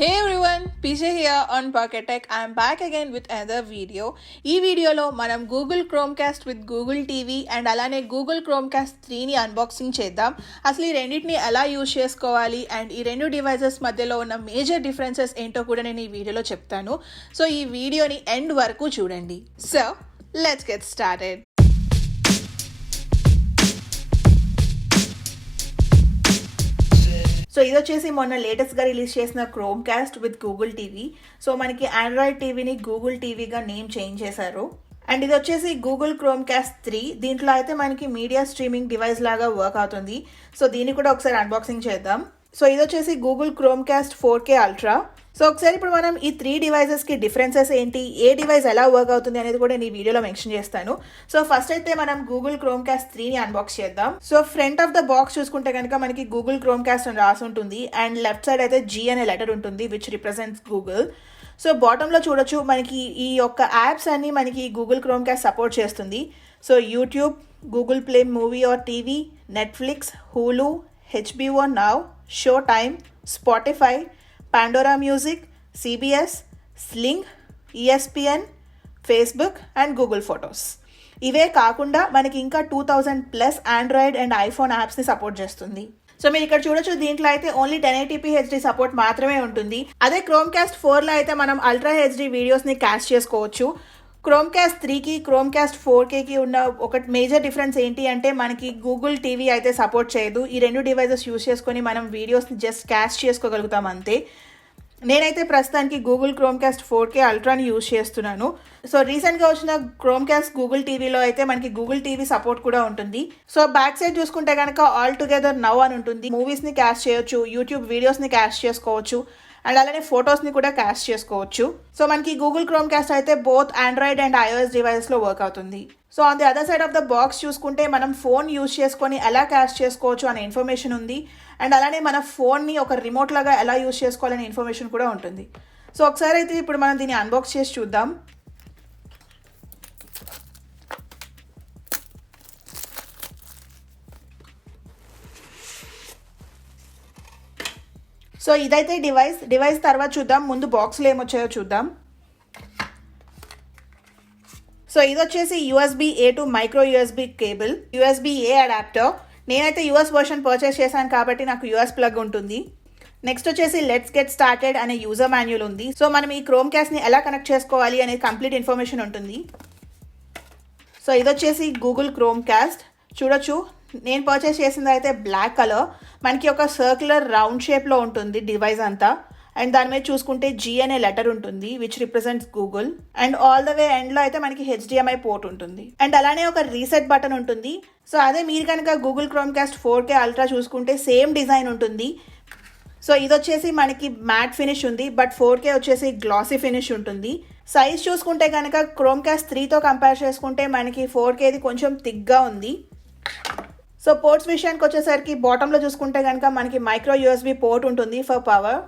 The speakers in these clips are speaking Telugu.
Hey everyone, PJ here on Pocket Tech. I'm back again with another video. ఈ వీడియోలో మనం Google Chromecast with Google TV and అలానే గూగుల్ క్రోమ్కాస్ట్ 3ని అన్బాక్సింగ్ చేద్దాం. అసలు ఈ రెండింటిని ఎలా యూజ్ చేసుకోవాలి అండ్ ఈ రెండు డివైజెస్ మధ్యలో ఉన్న మేజర్ డిఫరెన్సెస్ ఏంటో కూడా నేను ఈ వీడియోలో చెప్తాను. సో ఈ వీడియోని ఎండ్ వరకు చూడండి. So let's get started. So ఇది వచ్చేసి మొన్న లేటెస్ట్గా రిలీజ్ చేసిన Chromecast with Google TV. So మనకి ఆండ్రాయిడ్ టీవీని గూగుల్ టీవీగా నేమ్ చేంజ్ చేశారు. అండ్ ఇది వచ్చేసి గూగుల్ క్రోమ్కాస్ట్ 3. దీంట్లో అయితే మనకి మీడియా స్ట్రీమింగ్ డివైస్ లాగా వర్క్ అవుతుంది. సో దీన్ని కూడా ఒకసారి అన్బాక్సింగ్ చేద్దాం. సో ఇది వచ్చేసి Google Chromecast 4K ultra. So ఒకసారి ఇప్పుడు మనం ఈ 3 డివైజెస్కి డిఫరెన్సెస్ ఏంటి, ఏ డివైస్ ఎలా వర్క్ అవుతుంది అనేది కూడా నేను ఈ వీడియోలో మెన్షన్ చేస్తాను. సో ఫస్ట్ అయితే మనం గూగుల్ క్రోమ్కాస్ట్ 3ని అన్బాక్స్ చేద్దాం. So front of the box చూసుకుంటే కనుక మనకి గూగుల్ క్రోమ్కాస్ట్ అని రాసి ఉంటుంది అండ్ లెఫ్ట్ సైడ్ అయితే G అనే లెటర్ ఉంటుంది విచ్ రిప్రజెంట్స్ గూగుల్. సో బాటంలో చూడొచ్చు మనకి ఈ యొక్క యాప్స్ అన్ని మనకి గూగుల్ క్రోమ్కాస్ట్ సపోర్ట్ చేస్తుంది. So YouTube, Google Play Movie or TV, Netflix, Hulu, HBO Now, Showtime, Spotify, Pandora Music, CBS, Sling, ESPN, Facebook and Google Photos. ఇవే కాకుండా మనకి ఇంకా 2000+ ఆండ్రాయిడ్ అండ్ ఐఫోన్ యాప్స్ని సపోర్ట్ చేస్తుంది. సో మీరు ఇక్కడ చూడొచ్చు దీంట్లో అయితే ఓన్లీ 1080p HD సపోర్ట్ మాత్రమే ఉంటుంది. అదే క్రోమ్కాస్ట్ 4లో అయితే మనం అల్ట్రా HD వీడియోస్ని క్యాస్ట్ చేసుకోవచ్చు. క్రోమ్కాస్ట్ 3కి క్రోమ్కాస్ట్ 4Kకి ఉన్న ఒక మేజర్ డిఫరెన్స్ ఏంటి అంటే మనకి గూగుల్ టీవీ అయితే సపోర్ట్ చేయదు. ఈ రెండు డివైజెస్ యూజ్ చేసుకొని మనం వీడియోస్ని జస్ట్ క్యాస్ట్ చేసుకోగలుగుతాం అంతే. నేనైతే ప్రస్తుతానికి గూగుల్ క్రోమ్కాస్ట్ 4K అల్ట్రాని యూజ్ చేస్తున్నాను. సో రీసెంట్గా వచ్చిన క్రోమ్కాస్ట్ గూగుల్ టీవీలో అయితే మనకి గూగుల్ టీవీ సపోర్ట్ కూడా ఉంటుంది. సో బ్యాక్ సైడ్ చూసుకుంటే కనుక ఆల్ టుగెదర్ నౌ అని ఉంటుంది. మూవీస్ని క్యాస్ట్ చేయొచ్చు, యూట్యూబ్ వీడియోస్ని క్యాస్ట్ చేసుకోవచ్చు అండ్ అలానే ఫొటోస్ని కూడా క్యాస్ట్ చేసుకోవచ్చు. సో మనకి గూగుల్ క్రోమ్కాస్ట్ అయితే బోత్ ఆండ్రాయిడ్ అండ్ iOS డివైస్లో వర్క్ అవుతుంది. So on the other side of the box చూసుకుంటే మనం ఫోన్ యూజ్ చేసుకొని ఎలా క్యాస్ట్ చేసుకోవచ్చు అనే ఇన్ఫర్మేషన్ ఉంది అండ్ అలానే మన ఫోన్ని ఒక రిమోట్ లాగా ఎలా యూజ్ చేసుకోవాలనే ఇన్ఫర్మేషన్ కూడా ఉంటుంది. సో ఒకసారి అయితే ఇప్పుడు మనం దీన్ని అన్బాక్స్ చేసి చూద్దాం. సో ఇదైతే డివైస్ తర్వాత చూద్దాం. ముందు బాక్స్లో ఏమొచ్చాయో చూద్దాం. సో ఇది వచ్చేసి USB-A to micro USB cable, USB-A adapter. నేనైతే US వర్షన్ పర్చేస్ చేశాను కాబట్టి నాకు US ప్లగ్ ఉంటుంది. నెక్స్ట్ వచ్చేసి లెట్స్ గెట్ స్టార్టెడ్ అనే యూజర్ మాన్యువల్ ఉంది. సో మనం ఈ క్రోమ్కాస్ట్ని ఎలా కనెక్ట్ చేసుకోవాలి అనే కంప్లీట్ ఇన్ఫర్మేషన్ ఉంటుంది. సో ఇది వచ్చేసి గూగుల్ క్రోమ్కాస్ట్. చూడొచ్చు నేను పర్చేస్ చేసింది అయితే బ్లాక్ కలర్. మనకి ఒక సర్క్యులర్ రౌండ్ షేప్లో ఉంటుంది డివైస్ అంతా అండ్ దాని మీద చూసుకుంటే G అనే లెటర్ ఉంటుంది which represents Google and all the way ఎండ్లో అయితే మనకి HDMI పోర్ట్ ఉంటుంది అండ్ అలానే ఒక రీసెట్ బటన్ ఉంటుంది. సో అదే మీరు కనుక గూగుల్ క్రోమ్కాస్ట్ 4K అల్ట్రా చూసుకుంటే సేమ్ డిజైన్ ఉంటుంది. సో ఇది వచ్చేసి మనకి మ్యాట్ ఫినిష్ ఉంది బట్ 4K వచ్చేసి గ్లాసీ ఫినిష్ ఉంటుంది. సైజ్ చూసుకుంటే కనుక క్రోమ్కాస్ట్ 3తో కంపేర్ చేసుకుంటే మనకి 4Kది కొంచెం థిక్గా ఉంది. సో పోర్ట్స్ విషయానికి వచ్చేసరికి బాటంలో చూసుకుంటే కనుక మనకి మైక్రో USB పోర్ట్ ఉంటుంది ఫర్ పవర్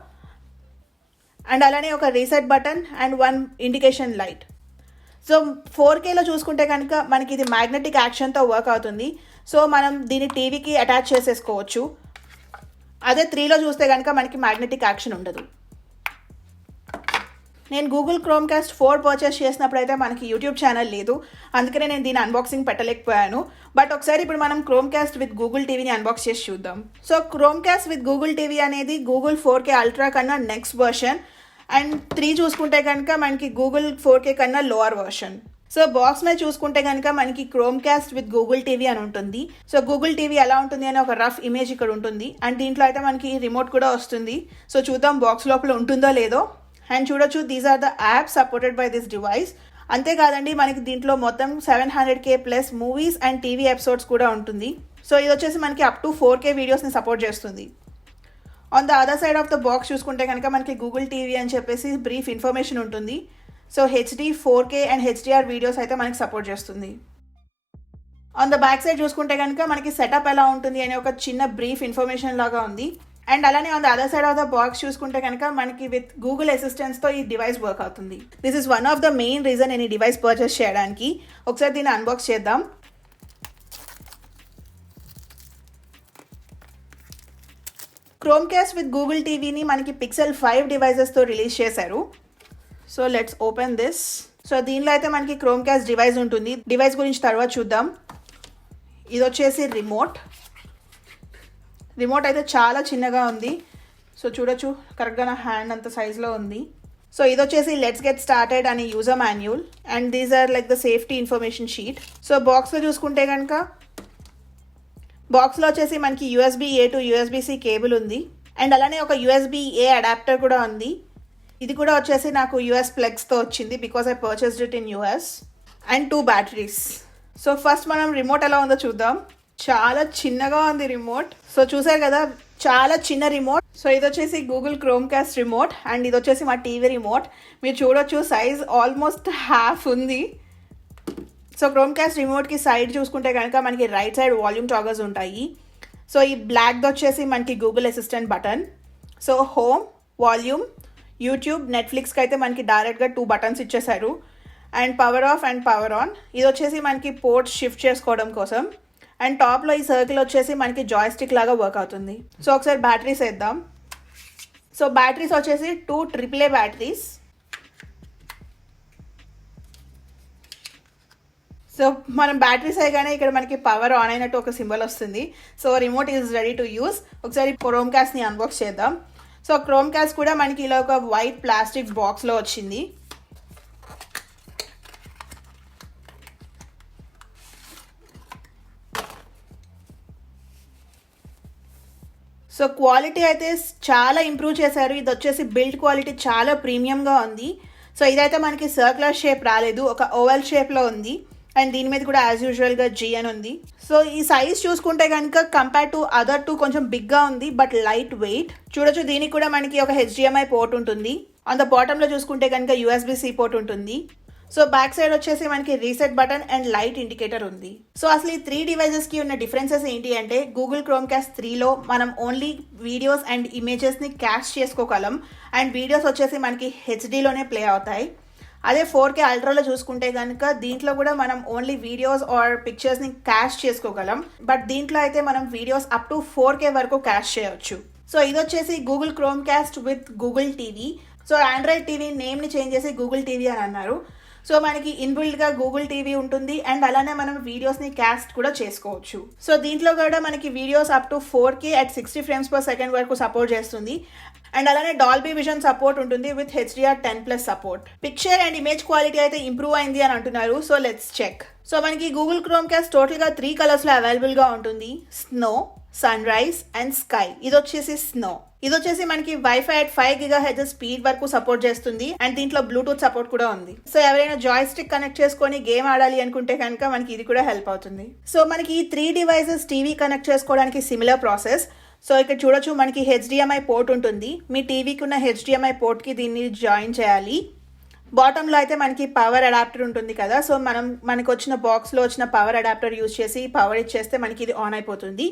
అండ్ అలానే ఒక reset button and 1 indication light. So 4Kలో చూసుకుంటే కనుక మనకి ఇది మ్యాగ్నెటిక్ యాక్షన్తో వర్క్ అవుతుంది. సో మనం దీన్ని టీవీకి అటాచ్ చేసేసుకోవచ్చు. అదే 3లో చూస్తే కనుక మనకి మ్యాగ్నెటిక్ యాక్షన్ ఉండదు. నేను గూగుల్ క్రోమ్కాస్ట్ 4 పర్చేస్ చేసినప్పుడు అయితే మనకి యూట్యూబ్ ఛానల్ లేదు, అందుకనే నేను దీని అన్బాక్సింగ్ పెట్టలేకపోయాను. బట్ ఒకసారి ఇప్పుడు మనం క్రోమ్కాస్ట్ విత్ గూగుల్ టీవీని అన్బాక్స్ చేసి చూద్దాం. So Chromecast with Google TV అనేది గూగుల్ 4K అల్ట్రా కన్నా నెక్స్ట్ వర్షన్ అండ్ 3 చూసుకుంటే కనుక మనకి గూగుల్ 4K కన్నా లోవర్ వర్షన్. సో బాక్స్ మీద చూసుకుంటే కనుక మనకి క్రోమ్కాస్ట్ విత్ గూగుల్ టీవీ అని ఉంటుంది. సో గూగుల్ టీవీ ఎలా ఉంటుంది అని ఒక రఫ్ ఇమేజ్ ఇక్కడ ఉంటుంది అండ్ దీంట్లో అయితే మనకి రిమోట్ కూడా వస్తుంది. సో చూద్దాం బాక్స్ లోపల ఉంటుందో లేదో. అండ్ చూడొచ్చు these are the apps supported by this device. అంతేకాదండి మనకి దీంట్లో మొత్తం 700K+ movies and TV episodes కూడా ఉంటుంది. సో ఇది వచ్చేసి మనకి అప్ టు 4K వీడియోస్ని సపోర్ట్ చేస్తుంది. On the other side of the box చూసుకుంటే కనుక మనకి గూగుల్ టీవీ అని చెప్పేసి బ్రీఫ్ ఇన్ఫర్మేషన్ ఉంటుంది. So HD, 4K and HDR videos అయితే మనకి సపోర్ట్ చేస్తుంది. ఆన్ ద బ్యాక్ సైడ్ చూసుకుంటే కనుక మనకి సెటప్ ఎలా ఉంటుంది అనే ఒక చిన్న బ్రీఫ్ ఇన్ఫర్మేషన్ లాగా ఉంది. అండ్ అలానే on the other side of the box చూసుకుంటే కనుక మనకి విత్ గూగుల్ అసిస్టెంట్స్తో ఈ డివైస్ వర్క్ అవుతుంది. This is one of the main reason నేను ఈ డివైస్ పర్చేస్ చేయడానికి. ఒకసారి దీన్ని అన్బాక్స్ చేద్దాం. క్రోమ్ క్యాస్ట్ విత్ గూగుల్ టీవీని మనకి పిక్సెల్ 5 డివైజెస్తో రిలీజ్ చేశారు. So let's open this. So దీనిలో అయితే మనకి క్రోమ్ క్యాస్ట్ డివైస్ ఉంటుంది. డివైస్ గురించి తర్వాత చూద్దాం. ఇది వచ్చేసి రిమోట్ అయితే చాలా చిన్నగా ఉంది. సో చూడొచ్చు, కరెక్ట్గా నా హ్యాండ్ అంత సైజ్లో ఉంది. సో ఇది వచ్చేసి లెట్స్ గెట్ స్టార్టెడ్ అనే user manual and these are like the safety information sheet. So బాక్స్లో చూసుకుంటే కనుక బాక్స్లో వచ్చేసి మనకి USB-A to USB-C కేబుల్ ఉంది అండ్ అలానే ఒక USB-A అడాప్టర్ కూడా ఉంది. ఇది కూడా వచ్చేసి నాకు US ప్లగ్స్తో వచ్చింది because I purchased it in US. And 2 batteries. So first మనం రిమోట్ ఎలా ఉందో చూద్దాం. చాలా చిన్నగా ఉంది రిమోట్. సో చూసారు కదా, చాలా చిన్న రిమోట్. సో ఇది వచ్చేసి Google chrome caste remote and ఇది వచ్చేసి మా టీవీ రిమోట్. మీరు చూడొచ్చు, సైజ్ ఆల్మోస్ట్ హాఫ్ ఉంది. సో క్రోమ్ క్యాస్ట్ రిమోట్కి సైడ్ చూసుకుంటే కనుక మనకి రైట్ సైడ్ వాల్యూమ్ టాగర్స్ ఉంటాయి. సో ఈ బ్లాక్ది వచ్చేసి మనకి Google Assistant button. So home, volume, YouTube, నెట్ఫ్లిక్స్కి అయితే మనకి డైరెక్ట్గా 2 బటన్స్ ఇచ్చేసారు. And power off and power on. ఇది వచ్చేసి మనకి పోర్ట్ షిఫ్ట్ చేసుకోవడం కోసం. అండ్ టాప్లో ఈ సర్కిల్ వచ్చేసి మనకి జాయ్స్టిక్ లాగా వర్క్ అవుతుంది. సో ఒకసారి బ్యాటరీస్ వేద్దాం. సో బ్యాటరీస్ వచ్చేసి 2 AAA బ్యాటరీస్. సో మనం బ్యాటరీస్ అయ్యగానే ఇక్కడ మనకి పవర్ ఆన్ అయినట్టు ఒక సింబల్ వస్తుంది. So remote is ready to use. ఒకసారి క్రోమ్ క్యాస్ట్ని అన్బాక్స్ చేద్దాం. సో క్రోమ్ క్యాస్ట్ కూడా మనకి ఇలా ఒక వైట్ ప్లాస్టిక్ బాక్స్లో వచ్చింది. సో క్వాలిటీ అయితే చాలా ఇంప్రూవ్ చేశారు. ఇది వచ్చేసి బిల్డ్ క్వాలిటీ చాలా ప్రీమియంగా ఉంది. సో ఇదైతే మనకి సర్క్యులర్ షేప్ రాలేదు, ఒక ఓవెల్ షేప్లో ఉంది. అండ్ దీని మీద కూడా యాజ్ యూజువల్గా G అని ఉంది. సో ఈ సైజ్ చూసుకుంటే కనుక కంపేర్ టు అదర్ 2 కొంచెం బిగ్గా ఉంది బట్ లైట్ వెయిట్. చూడొచ్చు, దీనికి కూడా మనకి ఒక HDMI పోర్ట్ ఉంటుంది. ఆన్ ద బాటంలో చూసుకుంటే కనుక USB-C పోర్ట్ ఉంటుంది. సో బ్యాక్ సైడ్ వచ్చేసి మనకి reset button and light indicator ఉంది. సో అసలు ఈ 3 డివైజెస్కి ఉన్న డిఫరెన్సెస్ ఏంటి అంటే గూగుల్ క్రోమ్ క్యాస్ట్ 3లో మనం ఓన్లీ వీడియోస్ అండ్ ఇమేజెస్ని క్యాస్ట్ చేసుకోగలం అండ్ వీడియోస్ వచ్చేసి మనకి HDలోనే ప్లే అవుతాయి. అదే 4K అల్ట్రాలో చూసుకుంటే కనుక దీంట్లో కూడా మనం ఓన్లీ వీడియోస్ ఆర్ పిక్చర్స్ని క్యాస్ట్ చేసుకోగలం. బట్ దీంట్లో అయితే మనం వీడియోస్ అప్ టు 4K వరకు క్యాస్ట్ చేయొచ్చు. సో ఇది వచ్చేసి Google Chromecast with Google TV. So Android TV నేమ్ని చేంజ్ చేసి గూగుల్ టీవీ అని అన్నారు. సో మనకి ఇన్బిల్డ్గా గూగుల్ టీవీ ఉంటుంది అండ్ అలానే మనం వీడియోస్ని క్యాస్ట్ కూడా చేసుకోవచ్చు. సో దీంట్లో కూడా మనకి videos up to 4K at 60 frames/second వరకు సపోర్ట్ చేస్తుంది. అండ్ అలానే డాల్బీ విజన్ సపోర్ట్ ఉంటుంది with HDR10+ support. Picture and image quality అయితే ఇంప్రూవ్ అయింది అని అంటున్నారు. So let's check. సో మనకి గూగుల్ క్రోమ్ క్యాస్ట్ టోటల్గా 3 కలర్స్లో అవైలబుల్గా ఉంటుంది. Snow, sunrise and sky. ఇది వచ్చేసి స్నో. ఇది వచ్చేసి మనకి వైఫై at 5 GHz స్పీడ్ వరకు సపోర్ట్ చేస్తుంది అండ్ దీంట్లో బ్లూటూత్ సపోర్ట్ కూడా ఉంది. సో ఎవరైనా జాయ్స్టిక్ కనెక్ట్ చేసుకొని గేమ్ ఆడాలి అనుకుంటే కనుక మనకి ఇది కూడా హెల్ప్ అవుతుంది. సో మనకి ఈ 3 డివైసెస్ టీవీ కనెక్ట్ చేసుకోవడానికి సిమిలర్ ప్రాసెస్. సో ఇక్కడ చూడొచ్చు, మనకి HDMI పోర్ట్ ఉంటుంది. మీ టీవీకి ఉన్న HDMI పోర్ట్కి దీన్ని జాయిన్ చేయాలి. బాటంలో అయితే మనకి పవర్ అడాప్టర్ ఉంటుంది కదా. సో మనకు వచ్చిన బాక్స్లో వచ్చిన పవర్ అడాప్టర్ యూజ్ చేసి పవర్ ఇచ్చేస్తే మనకి ఇది ఆన్ అయిపోతుంది.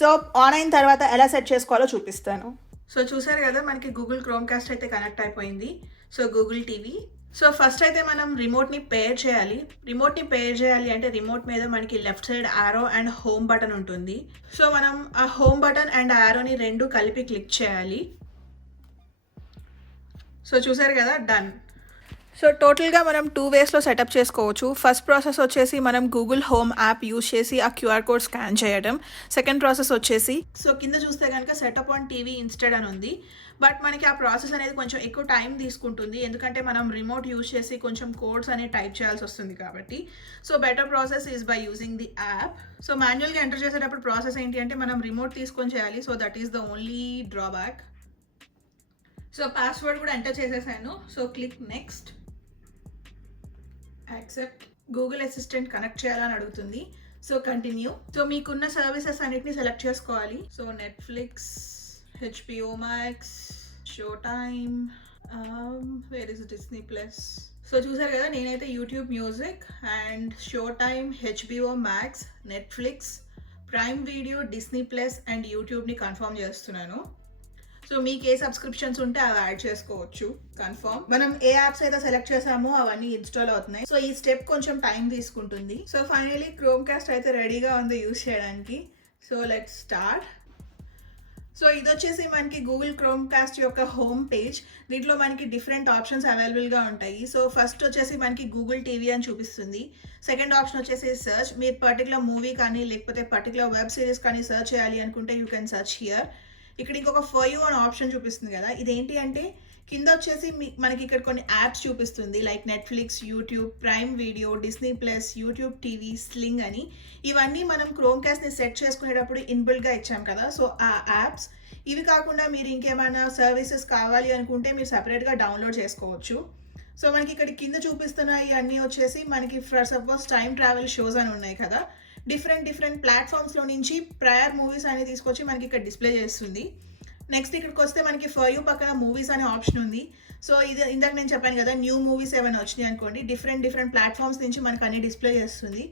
సో ఆన్ అయిన తర్వాత ఎలా సెట్ చేసుకోవాలో చూపిస్తాను. సో చూసారు కదా, మనకి గూగుల్ క్రోమ్ క్యాస్ట్ అయితే కనెక్ట్ అయిపోయింది. So Google TV. So first అయితే మనం రిమోట్ని పేర్ చేయాలి. రిమోట్ని పేర్ చేయాలి అంటే రిమోట్ మీద మనకి లెఫ్ట్ సైడ్ ఆరో అండ్ హోమ్ బటన్ ఉంటుంది. సో మనం ఆ హోమ్ బటన్ అండ్ ఆరోని 2 కలిపి క్లిక్ చేయాలి. సో చూసారు కదా, డన్. సో టోటల్గా మనం 2 వేస్లో సెటప్ చేసుకోవచ్చు. ఫస్ట్ ప్రాసెస్ వచ్చేసి మనం గూగుల్ హోమ్ యాప్ యూజ్ చేసి ఆ QR కోడ్ స్కాన్ చేయడం. సెకండ్ ప్రాసెస్ వచ్చేసి సో కింద చూస్తే కనుక సెటప్ ఆన్ టీవీ ఇన్స్టెడ్ అని ఉంది. బట్ మనకి ఆ ప్రాసెస్ అనేది కొంచెం ఎక్కువ టైం తీసుకుంటుంది, ఎందుకంటే మనం రిమోట్ యూజ్ చేసి కొంచెం కోడ్స్ అనేవి టైప్ చేయాల్సి వస్తుంది కాబట్టి. So better process is by using the app. So మాన్యువల్గా ఎంటర్ చేసేటప్పుడు ప్రాసెస్ ఏంటి అంటే మనం రిమోట్ తీసుకొని చేయాలి. So that is the only drawback. So password కూడా ఎంటర్ చేసేసాను. So click next, accept. Google assistant connect చేయాలని అడుగుతుంది. So continue. సో మీకున్న సర్వీసెస్ అన్నిటిని సెలెక్ట్ చేసుకోవాలి. So Netflix, HBO Max, Showtime, where is Disney Plus. So చూసారు కదా, నేనైతే YouTube music and Showtime, HBO Max, Netflix, Prime Video, Disney Plus and యూట్యూబ్ని కన్ఫర్మ్ చేస్తున్నాను. సో మీకు ఏ సబ్స్క్రిప్షన్స్ ఉంటే అవి యాడ్ చేసుకోవచ్చు. కన్ఫర్మ్. మనం ఏ యాప్స్ అయితే సెలెక్ట్ చేసామో అవన్నీ ఇన్స్టాల్ అవుతున్నాయి. సో ఈ స్టెప్ కొంచెం టైం తీసుకుంటుంది. సో ఫైనలీ క్రోమ్ కాస్ట్ అయితే రెడీగా ఉంది యూజ్ చేయడానికి. So let's start. సో ఇది వచ్చేసి మనకి గూగుల్ క్రోమ్ కాస్ట్ యొక్క హోమ్ పేజ్. దీంట్లో మనకి డిఫరెంట్ ఆప్షన్స్ అవైలబుల్గా ఉంటాయి. సో ఫస్ట్ వచ్చేసి మనకి గూగుల్ టీవీ అని చూపిస్తుంది. సెకండ్ ఆప్షన్ వచ్చేసి సెర్చ్. మీరు పర్టికులర్ మూవీ కానీ లేకపోతే పర్టికులర్ వెబ్ సిరీస్ కానీ సెర్చ్ చేయాలి అనుకుంటే యూ కెన్ సెర్చ్ హియర్. ఇక్కడ ఇంకొక ఫర్ యూ అని ఆప్షన్ చూపిస్తుంది కదా, ఇదేంటి అంటే కింద వచ్చేసి మనకి ఇక్కడ కొన్ని యాప్స్ చూపిస్తుంది like Netflix, YouTube, prime Video, Disney plus, YouTube TV, sling అని. ఇవన్నీ మనం క్రోమ్ కాస్ట్ని సెట్ చేసుకునేటప్పుడు ఇన్బిల్డ్గా ఇచ్చాం కదా, సో ఆ యాప్స్. ఇవి కాకుండా మీరు ఇంకేమైనా సర్వీసెస్ కావాలి అనుకుంటే మీరు సపరేట్గా డౌన్లోడ్ చేసుకోవచ్చు. సో మనకి ఇక్కడ కింద చూపిస్తున్న ఇవన్నీ వచ్చేసి మనకి for suppose time travel shows అని ఉన్నాయి కదా, డిఫరెంట్ ప్లాట్ఫామ్స్లో నుంచి ప్రయర్ మూవీస్ అనేది తీసుకొచ్చి మనకి ఇక్కడ డిస్ప్లే చేస్తుంది. నెక్స్ట్ ఇక్కడికి వస్తే మనకి ఫర్ యూ పక్కన మూవీస్ అనే ఆప్షన్ ఉంది. సో ఇది ఇందాక నేను చెప్పాను కదా, న్యూ మూవీస్ ఏమైనా వచ్చినాయి అనుకోండి, డిఫరెంట్ ప్లాట్ఫామ్స్ నుంచి మనకు అన్ని డిస్ప్లే చేస్తుంది.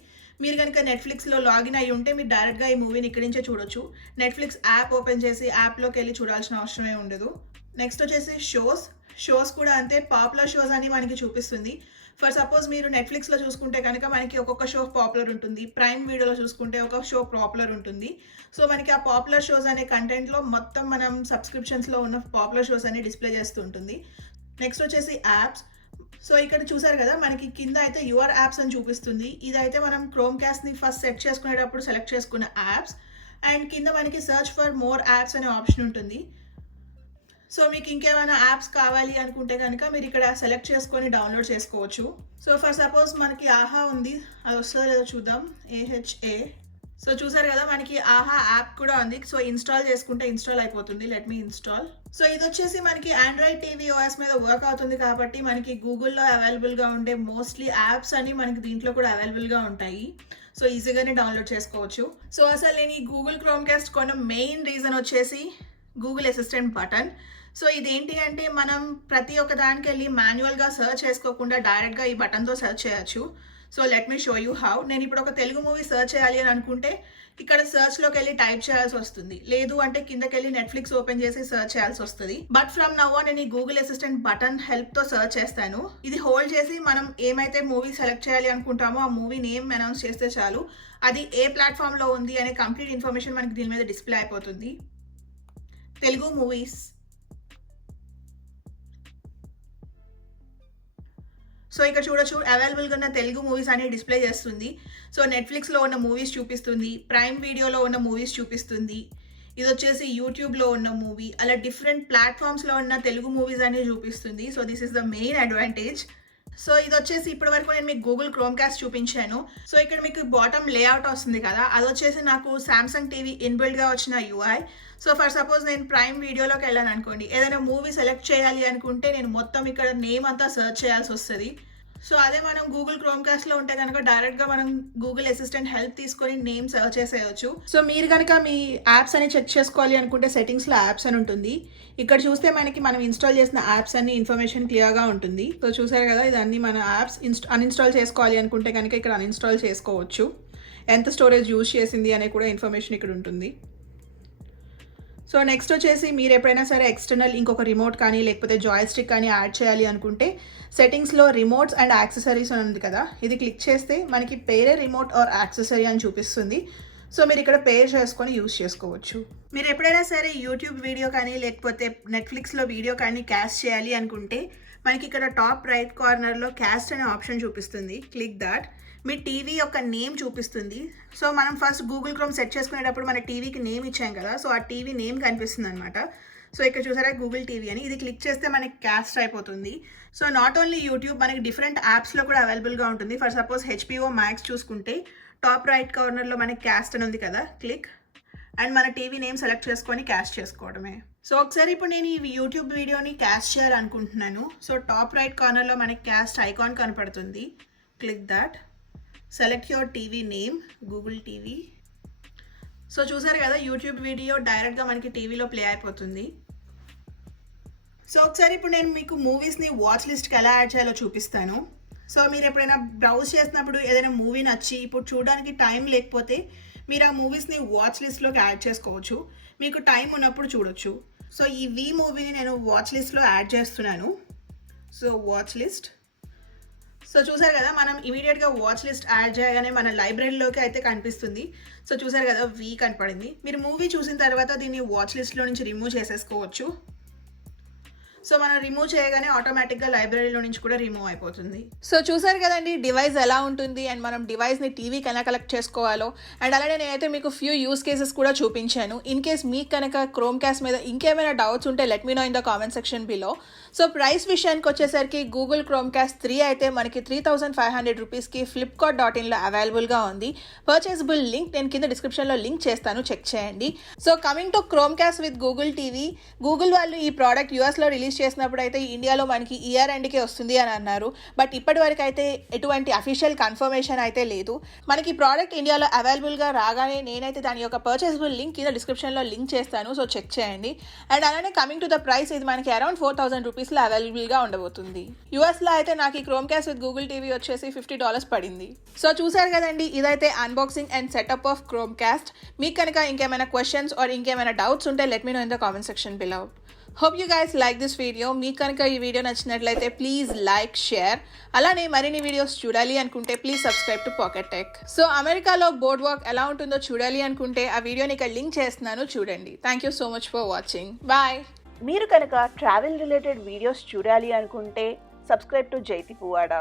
మీరు కనుక నెట్ఫ్లిక్స్లో లాగిన్ అయ్యి ఉంటే మీరు డైరెక్ట్గా ఈ మూవీని ఇక్కడి నుంచే చూడొచ్చు. నెట్ఫ్లిక్స్ యాప్ ఓపెన్ చేసి యాప్లోకి వెళ్ళి చూడాల్సిన అవసరమే ఉండదు. నెక్స్ట్ వచ్చేసి షోస్ కూడా అంతే, పాపులర్ షోస్ అని మనకి చూపిస్తుంది. ఫర్ సపోజ్ మీరు నెట్ఫ్లిక్స్లో చూసుకుంటే కనుక మనకి ఒక్కొక్క షో పాపులర్ ఉంటుంది, ప్రైమ్ వీడియోలో చూసుకుంటే ఒక షో పాపులర్ ఉంటుంది. సో మనకి ఆ పాపులర్ షోస్ అనే కంటెంట్లో మొత్తం మనం సబ్స్క్రిప్షన్స్లో ఉన్న పాపులర్ షోస్ అన్ని డిస్ప్లే చేస్తూ ఉంటుంది. నెక్స్ట్ వచ్చేసి యాప్స్. సో ఇక్కడ చూసారు కదా, మనకి కింద అయితే యువర్ యాప్స్ అని చూపిస్తుంది. ఇదైతే మనం క్రోమ్ కాస్ట్ని ఫస్ట్ సెట్ చేసుకునేటప్పుడు సెలెక్ట్ చేసుకున్న యాప్స్. అండ్ కింద మనకి సర్చ్ ఫర్ మోర్ యాప్స్ అనే ఆప్షన్ ఉంటుంది. సో మీకు ఇంకేమైనా యాప్స్ కావాలి అనుకుంటే కనుక మీరు ఇక్కడ సెలెక్ట్ చేసుకొని డౌన్లోడ్ చేసుకోవచ్చు. సో ఫర్ సపోజ్ మనకి ఆహా ఉంది, అది వస్తుందో లేదో చూద్దాం. AHA. సో చూసారు కదా, మనకి ఆహా యాప్ కూడా ఉంది. సో ఇన్స్టాల్ చేసుకుంటే ఇన్స్టాల్ అయిపోతుంది. Let me install. సో ఇది వచ్చేసి మనకి ఆండ్రాయిడ్ టీవీ OS మీద వర్క్ అవుతుంది కాబట్టి మనకి గూగుల్లో అవైలబుల్గా ఉండే మోస్ట్లీ యాప్స్ అని మనకి దీంట్లో కూడా అవైలబుల్గా ఉంటాయి. సో ఈజీగానే డౌన్లోడ్ చేసుకోవచ్చు. సో అసలు నేను ఈ గూగుల్ క్రోమ్ కాస్ట్ కొన్న మెయిన్ రీజన్ వచ్చేసి గూగుల్ అసిస్టెంట్ బటన్. సో ఇదేంటి అంటే మనం ప్రతి ఒక్క దానికి వెళ్ళి మాన్యువల్గా సర్చ్ చేసుకోకుండా డైరెక్ట్గా ఈ బటన్తో సర్చ్ చేయొచ్చు. So let me show you how. నేను ఇప్పుడు ఒక తెలుగు మూవీ సర్చ్ చేయాలి అని అనుకుంటే ఇక్కడ సర్చ్లోకి వెళ్ళి టైప్ చేయాల్సి వస్తుంది, లేదు అంటే కిందకి వెళ్ళి నెట్ఫ్లిక్స్ ఓపెన్ చేసి సర్చ్ చేయాల్సి వస్తుంది. బట్ ఫ్రమ్ నౌ ఆన్ నేను ఈ గూగుల్ అసిస్టెంట్ బటన్ హెల్ప్తో సర్చ్ చేస్తాను. ఇది హోల్డ్ చేసి మనం ఏమైతే మూవీ సెలెక్ట్ చేయాలి అనుకుంటామో ఆ మూవీ నేమ్ అనౌన్స్ చేస్తే చాలు, అది ఏ ప్లాట్ఫామ్లో ఉంది అనే కంప్లీట్ ఇన్ఫర్మేషన్ మనకి దీని మీద డిస్ప్లే అయిపోతుంది. తెలుగు మూవీస్. సో ఇక్కడ చూడొచ్చు అవైలబుల్గా ఉన్న తెలుగు మూవీస్ అనేవి డిస్ప్లే చేస్తుంది. సో నెట్ఫ్లిక్స్లో ఉన్న మూవీస్ చూపిస్తుంది, ప్రైమ్ వీడియోలో ఉన్న మూవీస్ చూపిస్తుంది, ఇది వచ్చేసి యూట్యూబ్లో ఉన్న మూవీ, అలా డిఫరెంట్ ప్లాట్ఫామ్స్లో ఉన్న తెలుగు మూవీస్ అనేవి చూపిస్తుంది. So this is the main advantage. So ఇది వచ్చేసి ఇప్పటి వరకు నేను మీకు గూగుల్ క్రోమ్ కాస్ట్ చూపించాను. సో ఇక్కడ మీకు బాటమ్ లేఅవుట్ వస్తుంది కదా, అది వచ్చేసి నాకు సామ్సంగ్ టీవీ ఇన్బిల్డ్గా వచ్చిన UI. సో ఫర్ సపోజ్ నేను ప్రైమ్ వీడియోలోకి వెళ్ళాను అనుకోండి, ఏదైనా మూవీ సెలెక్ట్ చేయాలి అనుకుంటే నేను మొత్తం ఇక్కడ నేమ్ అంతా సెర్చ్ చేయాల్సి వస్తుంది. సో అదే మనం గూగుల్ క్రోమ్ కాస్ట్లో ఉంటే కనుక డైరెక్ట్గా మనం గూగుల్ అసిస్టెంట్ హెల్ప్ తీసుకొని నేమ్ సెర్చ్ చేసేయచ్చు. సో మీరు కనుక మీ యాప్స్ అని చెక్ చేసుకోవాలి అనుకుంటే సెట్టింగ్స్లో యాప్స్ అని ఉంటుంది. ఇక్కడ చూస్తే మనకి మనం ఇన్స్టాల్ చేసిన యాప్స్ అన్ని ఇన్ఫర్మేషన్ క్లియర్గా ఉంటుంది. సో చూసారు కదా, ఇదన్నీ మన యాప్స్. అన్ఇన్స్టాల్ చేసుకోవాలి అనుకుంటే కనుక ఇక్కడ అన్ఇన్స్టాల్ చేసుకోవచ్చు. ఎంత స్టోరేజ్ యూజ్ చేసింది అనే కూడా ఇన్ఫర్మేషన్ ఇక్కడ ఉంటుంది. సో నెక్స్ట్ వచ్చేసి మీరు ఎప్పుడైనా సరే ఎక్స్టర్నల్ ఇంకొక రిమోట్ కానీ లేకపోతే జాయ్స్టిక్ కానీ యాడ్ చేయాలి అనుకుంటే సెట్టింగ్స్లో రిమోట్స్ అండ్ యాక్సెసరీస్ అని ఉంది కదా, ఇది క్లిక్ చేస్తే మనకి పేరే రిమోట్ ఆర్ యాక్సెసరీ అని చూపిస్తుంది. సో మీరు ఇక్కడ పేర్ చేసుకొని యూజ్ చేసుకోవచ్చు. మీరు ఎప్పుడైనా సరే యూట్యూబ్ వీడియో కానీ లేకపోతే నెట్ఫ్లిక్స్లో వీడియో కానీ క్యాస్ట్ చేయాలి అనుకుంటే మనకి ఇక్కడ టాప్ రైట్ కార్నర్లో క్యాస్ట్ అనే ఆప్షన్ చూపిస్తుంది. Click that. మీ టీవీ యొక్క నేమ్ చూపిస్తుంది. సో మనం ఫస్ట్ గూగుల్ క్రోమ్ సెట్ చేసుకునేటప్పుడు మన టీవీకి నేమ్ ఇచ్చాం కదా, సో ఆ టీవీ నేమ్ కనిపిస్తుంది అనమాట. సో ఇక్కడ చూసారా గూగుల్ టీవీ అని, ఇది క్లిక్ చేస్తే మనకి క్యాస్ట్ అయిపోతుంది. సో నాట్ ఓన్లీ యూట్యూబ్, మనకి డిఫరెంట్ యాప్స్లో కూడా అవైలబుల్గా ఉంటుంది. ఫర్ సపోజ్ HBO Max చూసుకుంటే టాప్ రైట్ కార్నర్లో మనకి క్యాస్ట్ అని ఉంది కదా, క్లిక్ అండ్ మన టీవీ నేమ్ సెలెక్ట్ చేసుకొని క్యాస్ట్ చేసుకోవడమే. సో ఒకసారి ఇప్పుడు నేను ఈ యూట్యూబ్ వీడియోని క్యాస్ట్ చేయాలనుకుంటున్నాను. సో టాప్ రైట్ కార్నర్లో మనకి క్యాస్ట్ ఐకాన్ కనపడుతుంది. Click that. Select your TV name, Google TV. So చూసారు కదా, యూట్యూబ్ వీడియో డైరెక్ట్గా మనకి టీవీలో ప్లే అయిపోతుంది. సో ఒకసారి ఇప్పుడు నేను మీకు మూవీస్ని వాచ్ లిస్ట్కి ఎలా యాడ్ చేయాలో చూపిస్తాను. సో మీరు ఎప్పుడైనా బ్రౌజ్ చేసినప్పుడు ఏదైనా మూవీ నచ్చి ఇప్పుడు చూడడానికి టైం లేకపోతే మీరు ఆ మూవీస్ని వాచ్ లిస్ట్లోకి యాడ్ చేసుకోవచ్చు. మీకు టైం ఉన్నప్పుడు చూడొచ్చు. సో ఈ మూవీని నేను వాచ్ లిస్ట్లో యాడ్ చేస్తున్నాను. So watch list. సో చూసారు కదా, మనం ఇమీడియట్గా వాచ్ లిస్ట్ యాడ్ చేయగానే మన లైబ్రరీలోకి అయితే కనిపిస్తుంది. సో చూసారు కదా, వీ కనపడింది. మీరు మూవీ చూసిన తర్వాత దీన్ని వాచ్ లిస్ట్లో నుంచి రిమూవ్ చేసేసుకోవచ్చు. సో మనం రిమూవ్ చేయగానే ఆటోమేటిక్గా లైబ్రరీలో నుంచి కూడా రిమూవ్ అయిపోతుంది. సో చూసారు కదండి డివైస్ ఎలా ఉంటుంది అండ్ మనం డివైస్ని టీవీకి ఎలా కనెక్ట్ చేసుకోవాలో. అండ్ అలానే నేనైతే మీకు ఫ్యూ యూస్ కేసెస్ కూడా చూపించాను. ఇన్ కేస్ మీకు కనుక క్రోమ్ క్యాస్ట్ మీద ఇంకేమైనా డౌట్స్ ఉంటే let me know in the comment section below. So price విషయానికి వచ్చేసరికి గూగుల్ క్రోమ్ క్యాస్ట్ 3 అయితే మనకి 3500 రూపీస్కి flipkart.inలో అవైలబుల్గా ఉంది. పర్చేసబుల్ లింక్ నేను కింద డిస్క్రిప్షన్లో లింక్ చేస్తాను, చెక్ చేయండి. So coming to chrome caste with Google TV, Google వాళ్ళు ఈ ప్రోడక్ట్ యూఎస్లో రిలీజ్ చేసినప్పుడు అయితే ఇండియాలో మనకి ఇయర్ ఎండ్కే వస్తుంది అని అన్నారు. బట్ ఇప్పటి వరకు అయితే ఎటువంటి అఫీషియల్ కన్ఫర్మేషన్ అయితే లేదు. మనకి ప్రోడక్ట్ ఇండియాలో అవైలబుల్గా రాగానే నేనైతే దాని యొక్క పర్చేసబుల్ లింక్ కింద డిస్క్రిప్షన్లో లింక్ చేస్తాను, సో చెక్ చేయండి. అండ్ అలానే కమింగ్ టు ద ప్రైస్, ఇది మనకి అరౌండ్ 4000 రూపీస్లో అవైలబుల్గా ఉండబోతుంది. యూఎస్లో అయితే నాకు ఈ Chromecast with Google TV వచ్చేసి $50 పడింది. సో చూసారు కదండి, ఇదైతే unboxing and setup of Chromecast. మీకు కనుక ఇంకేమైనా క్వశ్చన్స్ ఆర్ ఇంకేమైనా డౌట్స్ ఉంటే let me know in the comment section below. Hope you guys like this video. మీకు కనుక ఈ వీడియో నచ్చినట్లయితే ప్లీజ్ లైక్, షేర్. అలానే మరిన్ని వీడియోస్ చూడాలి అనుకుంటే please subscribe to pocket tech. So అమెరికాలో బోర్డ్ వాక్ ఎలా ఉంటుందో చూడాలి అనుకుంటే ఆ వీడియోని ఇక్కడ లింక్ చేస్తున్నాను, చూడండి. Thank you so much for watching. Bye. మీరు కనుక ట్రావెల్ రిలేటెడ్ వీడియోస్ చూడాలి అనుకుంటే సబ్స్క్రైబ్ టు జైతి పువ్వాడ.